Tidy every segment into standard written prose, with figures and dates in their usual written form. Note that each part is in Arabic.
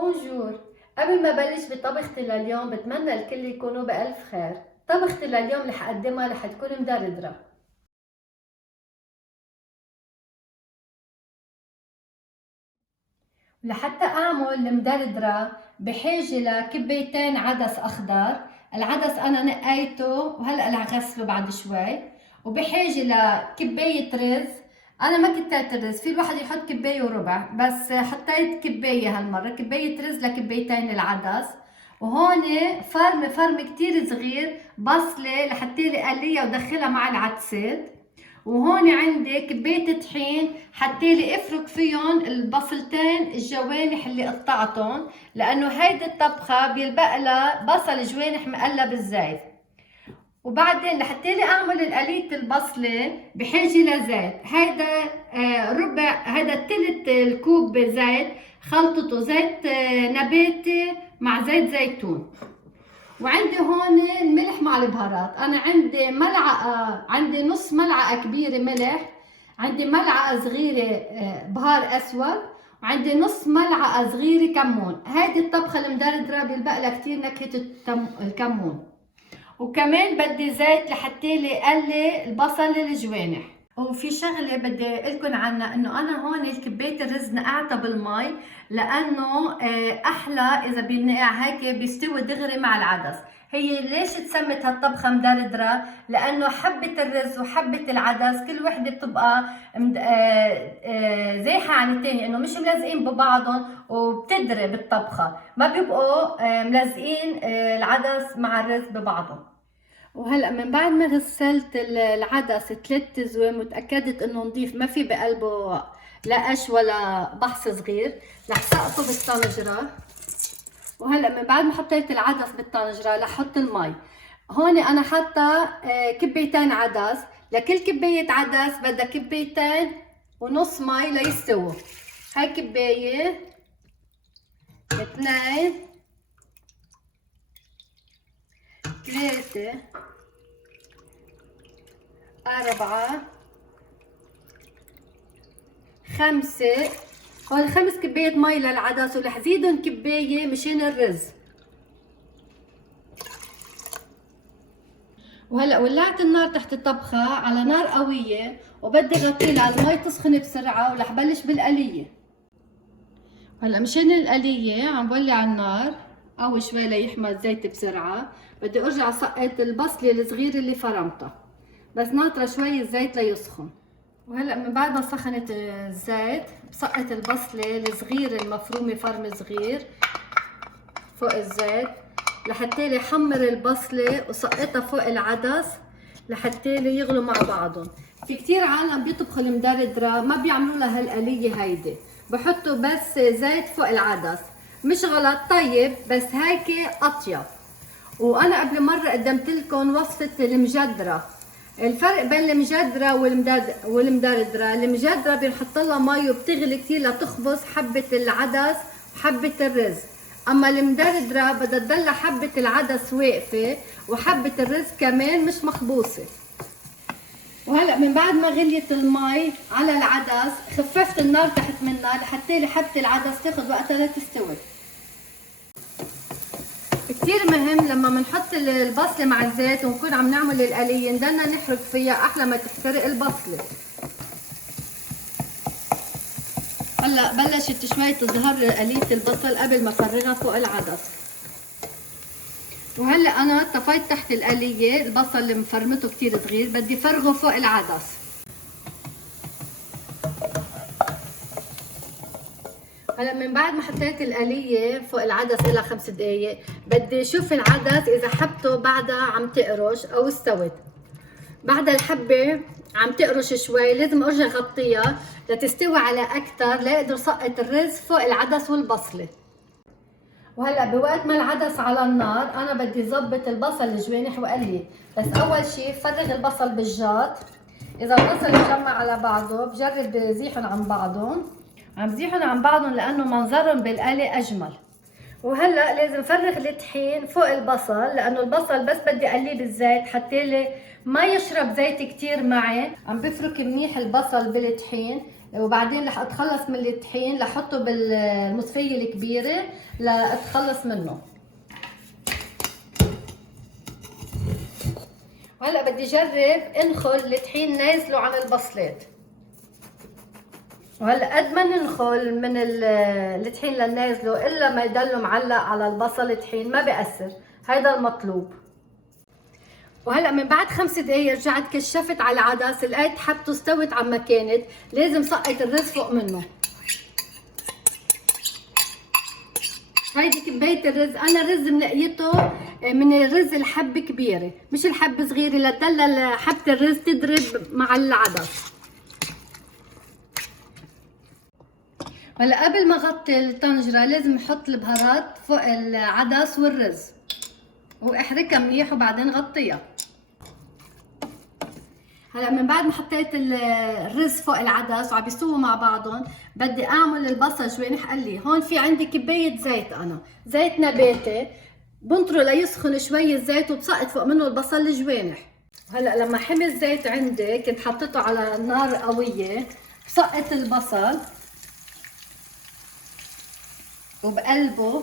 بونجور. قبل ما بلش بطبختي لليوم بتمنى الكل يكونوا بألف خير. طبختي لليوم رح أقدمها رح تكون مدردرة. لحتى أعمل المدردرة بحاجة لكبيتين عدس أخضر. العدس أنا نقيته وهلأ رح غسله بعد شوي. وبحاجة لكباية رز. أنا ما كترت الرز، في الواحد يحط كباية وربع، بس حطيت كباية هالمرة، كباية رز لكبايتين العدس. وهون فرم كتير صغير بصلة لحتى لي قليها ودخلها مع العدسات. وهون عندي كباية طحين حتى لي افرك فيهم البصلتين الجوانح اللي قطعتهم، لانه هيدي الطبخة بيلبق لها بصل جوانح مقلى بالزيت. وبعدين لحتى لي اعمل القلية البصلة بحاجة لزيت. هيدا هيدا تلت الكوب زيت، خلطته زيت نباتي مع زيت زيتون. وعندي هون الملح مع البهارات. انا عندي نص ملعقه كبيره ملح، عندي ملعقه صغيره بهار اسود، وعندي نص ملعقه صغيره كمون. هيدي الطبخه المدردره بيلبق لها كثير نكهه الكمون. وكمان بدي زيت لحتى لي قلي البصل الجوانح. وفي شغله بدي لكم عنها، انه انا هون كبايه الرز نقعتها بالمي، لانه احلى اذا بينقع هيك بيستوي دغري مع العدس. هي ليش تسمت هالطبخه مدردره؟ لانه حبه الرز وحبه العدس كل وحده بتبقى زايحه عن الثانيه، انه مش ملزقين ببعضهم وبتدري بالطبخه، ما بيبقوا ملزقين العدس مع الرز ببعضهم. وهلا من بعد ما غسلت العدس 3 زوام وتاكدت انه نظيف ما في بقلبه لا قش ولا بحص صغير، رح سقطه بالطنجره. وهلا من بعد ما حطيت العدس بالطنجره رح احط المي. هون انا حاطه كبيتين عدس، لكل كبايه عدس بدها كبيتين ونص مي ليستووا. هاي كبايه، 2، 3، 4، 5. هون 5 كباية مي للعدس، ورح زيدهم كباية مشان الرز. وهلا ولعت النار تحت الطبخة على نار قوية، وبدي غطيها على المي تسخن بسرعة، ورح بلش بالقلية. هلا مشان القلية عم بولع النار قوي شوي ليحمى الزيت بسرعة. بدي ارجع سقط البصلة الصغيرة اللي فرمتها، بس ناطرة شوي الزيت ليسخن. وهلا من بعد ما سخنت الزيت بسقط البصله الصغيره المفرومه فرم صغير فوق الزيت لحتى لي حمر البصله، وسقطها فوق العدس لحتى لي يغلوا مع بعضهم. في كتير عالم بيطبخوا المدردره ما بيعملوا لها هالقليه هيدي، بحطوا بس زيت فوق العدس. مش غلط، طيب، بس هيك اطيب. وانا قبل مره قدمت لكم وصفه المجدره. الفرق بين المجدره والمدردره، المجدره بنحط لها مي وبتغلي كثير لتخبز حبه العدس وحبه الرز، اما المدردره بدها تضل حبه العدس واقفه وحبه الرز كمان مش مخبوصه. وهلا من بعد ما غليت المي على العدس خففت النار تحت منها لحتى حبه العدس تاخذ وقتها لتستوي. كتير مهم لما بنحط البصله مع الزيت ونكون عم نعمل القليه نضلنا نحرق فيها احلى ما تحترق البصله. هلا بلشت شوي تظهر قليه البصل قبل ما افرغها فوق العدس. وهلا انا طفيت تحت القليه البصل اللي مفرمته كتير صغير، بدي فرغه فوق العدس. هلا من بعد ما حطيت القليه فوق العدس لها 5 دقايق، بدي اشوف العدس اذا حبته بعدها عم تقرش او استوت. بعد الحبه عم تقرش شوي لازم ارجع غطيها لتستوي على اكثر، لاقدر سقط الرز فوق العدس والبصله. وهلا بوقت ما العدس على النار انا بدي ظبط البصل الجوانح وقليه. بس اول شيء فرغ البصل بالجاط. اذا البصل مجمع على بعضه بجرب زيحهم عن بعضهم، عم زيحهم عن بعضهم لانه منظرهم بالقلي اجمل. وهلا لازم فرغ الطحين فوق البصل، لانه البصل بس بدي اقليه بالزيت حتى لي ما يشرب زيت كتير معي. عم بفرك منيح البصل بالطحين وبعدين رح اتخلص من الطحين لحطه بالمصفية الكبيرة لاتخلص منه. وهلا بدي جرب انخل الطحين نازله عن البصلات. وهلا قد ما ننخل من الطحين لنازله الا ما يضل معلق على البصل طحين ما بيأثر، هيدا المطلوب. وهلا من بعد 5 دقايق رجعت كشفت على العدس، لقيت حبته استوت عما كانت، لازم سقط الرز فوق منه. هيدي كباية الرز، انا الرز منقيته من الرز الحب كبيرة مش الحب صغيرة لتدلل حبة الرز تضرب مع العدس. هلا قبل ما اغطي الطنجرة لازم احط البهارات فوق العدس والرز واحركها منيح وبعدين غطيها. هلا من بعد ما حطيت الرز فوق العدس وعم بيستووا مع بعضهم بدي اعمل البصل جوانح قلي. هون في عندي كبايه زيت، انا زيت نباتي بنطره ليسخن شوي الزيت وبسقط فوق منه البصل الجوانح. هلا لما حمي الزيت عندي كنت حطيته على نار قويه، بسقط البصل وبقلبه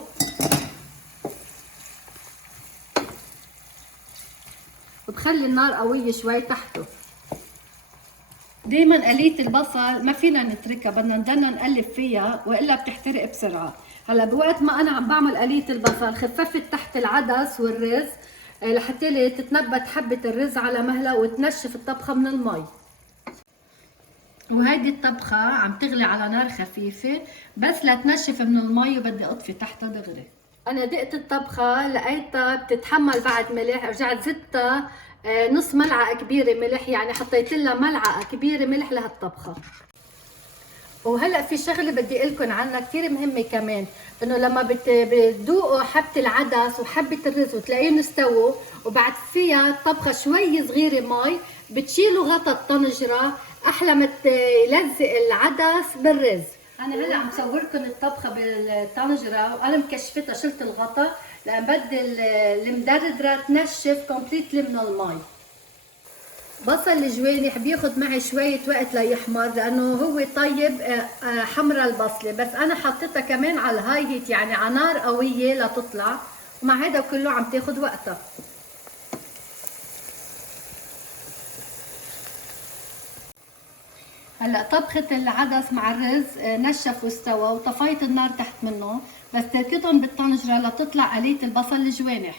وبخلي النار قويه شوي تحته. دايما قلية البصل ما فينا نتركها، بدنا نضلنا نقلب فيها والا بتحترق بسرعه. هلا بوقت ما انا عم بعمل قلية البصل خففت تحت العدس والرز لحتى لي تتنبت حبه الرز على مهلها وتنشف الطبخه من المي. وهيدي الطبخه عم تغلي على نار خفيفه بس لتنشف من المي وبدي اطفي تحتها دغري. انا دقت الطبخه لقيتها بتتحمل بعد ملح، رجعت زدتها نص ملعقه كبيره ملح، يعني حطيت لها ملعقه كبيره ملح لهالطبخه. وهلا في شغله بدي اقول لكم عنها كثير مهمه كمان، انه لما بتذوقوا حبه العدس وحبه الرز وتلاقيهم استووا وبعد فيها طبخه شوي صغيره مي بتشيلوا غطا الطنجره احلى ما يلزق العدس بالرز. انا هلا عم صور لكم الطبخه بالطنجره وانا مكشفتها، شلت الغطا لان بدي المدردره تنشف كومبليتلي من المي. بصل الجوانح بياخد معي شويه وقت ليحمر لانه هو طيب حمرا البصله، بس انا حطيتها كمان على الهاي هيت يعني على نار قويه لتطلع، ومع هذا كله عم تاخد وقتها. هلا طبخة العدس مع الرز نشف واستوى وطفيت النار تحت منه، بس تركتهم بالطنجرة لتطلع قلية البصل الجوانح.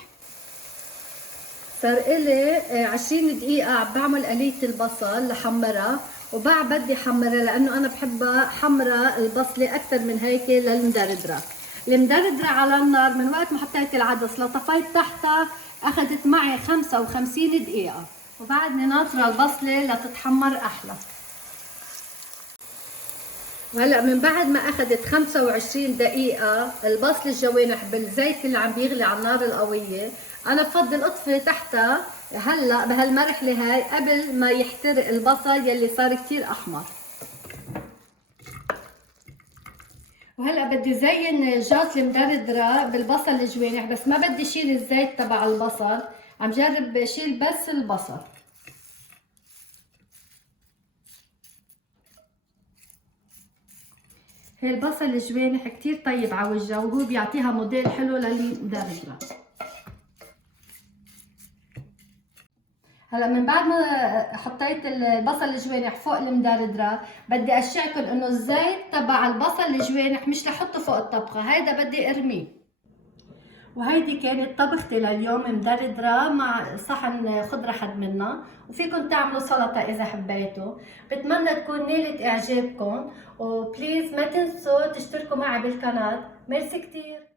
صار إلي 20 دقيقة عم بعمل قلية البصل لحمرها، وبعد بدي حمرها لأنه أنا بحبها حمرا البصلة أكثر من هيك للمدردرة. المدردرة على النار من وقت ما حطيت العدس لطفيت تحتها أخذت معي 55 دقيقة، وبعدني ناطرة البصلة لتتحمر أحلى. وهلا من بعد ما اخذت 25 دقيقة البصل الجوانح بالزيت اللي عم بيغلي على النار القوية، انا بفضل اطفي تحتها هلا بهالمرحلة هاي قبل ما يحترق البصل يلي صار كتير احمر. وهلا بدي زين جاط المدردرة بالبصل الجوانح، بس ما بدي شيل الزيت تبع البصل، عم جرب شيل بس البصل. هي البصل الجوانح كتير طيب على وجهها وهو بيعطيها موديل حلو للمدردرة. هلا من بعد ما حطيت البصل الجوانح فوق المدردرة بدي اشعكم انه الزيت تبع البصل الجوانح مش لحطه فوق الطبخة، هيدا بدي ارميه. وهيدي كانت طبختي لليوم مدردرة مع صحن خضرة حد منا، وفيكم تعملوا سلطة إذا حبيتوا. بتمنى تكون نالت إعجابكم، وبليز ما تنسوا تشتركوا معي بالقناة. ميرسي كتير.